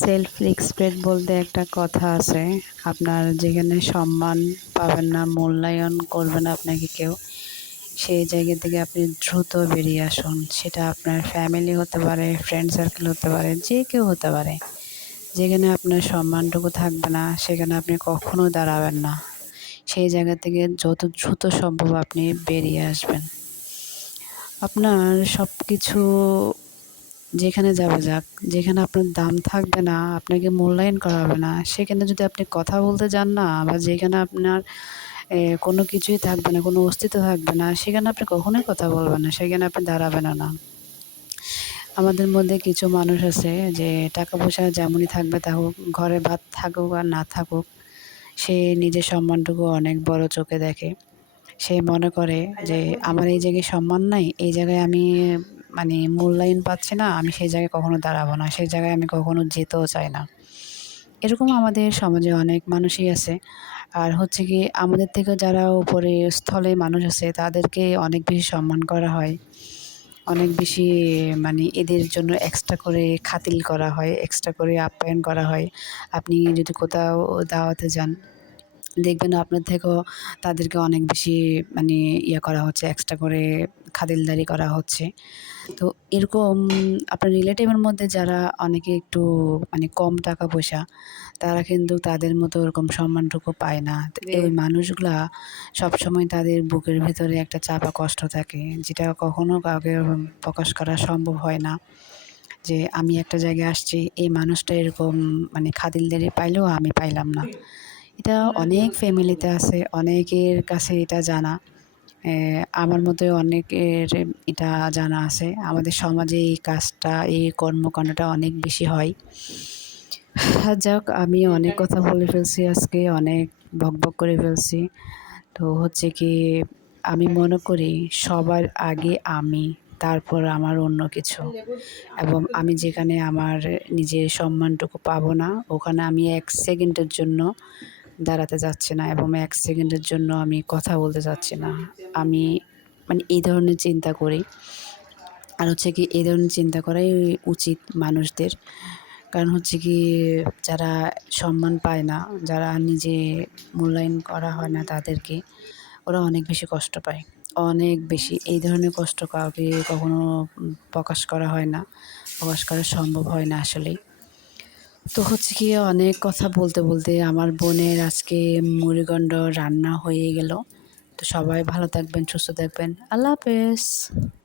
Self respect বলতে একটা কথা আছে, আপনার যেখানে সম্মান পাবেন না, মূল্যায়ন করবে না আপনাকে কেউ, সেই জায়গা থেকে আপনি দ্রুত বেরিয়ে আসুন। সেটা আপনার ফ্যামিলি হতে পারে, ফ্রেন্ড সার্কেল হতে পারে, যে কেউ হতে পারে। যেখানে আপনার সম্মানটুকু থাকবে না, সেখানে আপনি কখনো দাঁড়াবেন না। সেই জায়গা থেকে যত দ্রুত সম্ভব আপনি বেরিয়ে আসবেন। আপনার সব কিছু যেখানে যাবে যাক, যেখানে আপনার দাম থাকবে না, আপনাকে মূল্যায়ন করা হবে না, সেখানে যদি আপনি কথা বলতে যান না, বা যেখানে আপনার কোনো কিছুই থাকবে না, কোনো অস্তিত্ব থাকবে না, সেখানে আপনি কখনোই কথা বলবেন না, সেখানে আপনি দাঁড়াবেনও না। আমাদের মধ্যে কিছু মানুষ আছে যে টাকা পয়সা যেমনই থাকবে থাকুক, ঘরে ভাত থাকুক আর না থাকুক, সে নিজের সম্মানটুকু অনেক বড় চোখে দেখে। সে মনে করে যে আমার এই জায়গায় সম্মান নাই, এই জায়গায় আমি মানে মূল্যায়ন পাচ্ছি না, আমি সেই জায়গায় কখনো দাঁড়াবো না, সেই জায়গায় আমি কখনো যেতেও চাই না। এরকম আমাদের সমাজে অনেক মানুষই আছে। আর হচ্ছে কি, আমাদের থেকে যারা উপরে স্থলে মানুষ আছে তাদেরকে অনেক বেশি সম্মান করা হয়, অনেক বেশি মানে এদের জন্য এক্সট্রা করে খাতিল করা হয়, এক্সট্রা করে আপ্যায়ন করা হয়। আপনি যদি কোথাও দাওয়াতে যান, দেখবেন আপনার থেকেও তাদেরকে অনেক বেশি মানে করা হচ্ছে, এক্সট্রা করে খাতিরদারি করা হচ্ছে। তো এরকম আপনার রিলেটিভের মধ্যে যারা অনেকে একটু মানে কম টাকা পয়সা, তারা কিন্তু তাদের মতো ওরকম সম্মানটুকু পায় না। তো ওই মানুষগুলা সবসময় তাদের বুকের ভেতরে একটা চাপা কষ্ট থাকে, যেটা কখনো কাউকে প্রকাশ করা সম্ভব হয় না। যে আমি একটা জায়গায় আসছি, এই মানুষটা এরকম মানে খাতিরদারি পাইলেও আমি পাইলাম না। এটা অনেক ফ্যামিলিতে আছে, অনেকের কাছে এটা জানা। আমার মতো অনেকের এটা জানা আছে। আমাদের সমাজে এই কাজটা, এই কর্মকাণ্ডটা অনেক বেশি হয়। যাক, আমি অনেক কথা বলে ফেলছি আজকে, অনেক বকবক করে ফেলছি। তো হচ্ছে কি, আমি মনে করি সবার আগে আমি, তারপর আমার অন্য কিছু। এবং আমি যেখানে আমার নিজের সম্মানটুকু পাবো না, ওখানে আমি ১ সেকেন্ডের জন্য দাঁড়াতে চাচ্ছি না, এবং ১ সেকেন্ডের জন্য আমি কথা বলতে চাচ্ছি না। আমি মানে এই ধরনের চিন্তা করি। আর হচ্ছে কি, এই ধরনের চিন্তা করাই উচিত মানুষদের। কারণ হচ্ছে কি, যারা সম্মান পায় না, যারা নিজে মূল্যায়ন করা হয় না তাদেরকে, ওরা অনেক বেশি কষ্ট পায়। অনেক বেশি। এই ধরনের কষ্ট কাউকে কখনো প্রকাশ করা হয় না। প্রকাশ করা সম্ভব হয় না আসলেই। তো হচ্ছে কি, অনেক কথা বলতে, বলতে আমার বোনের আজকে মুড়িঘণ্ট রান্না হয়ে গেল। তো সবাই ভালো থাকবেন, সুস্থ থাকবেন। আল্লাহ হাফেজ।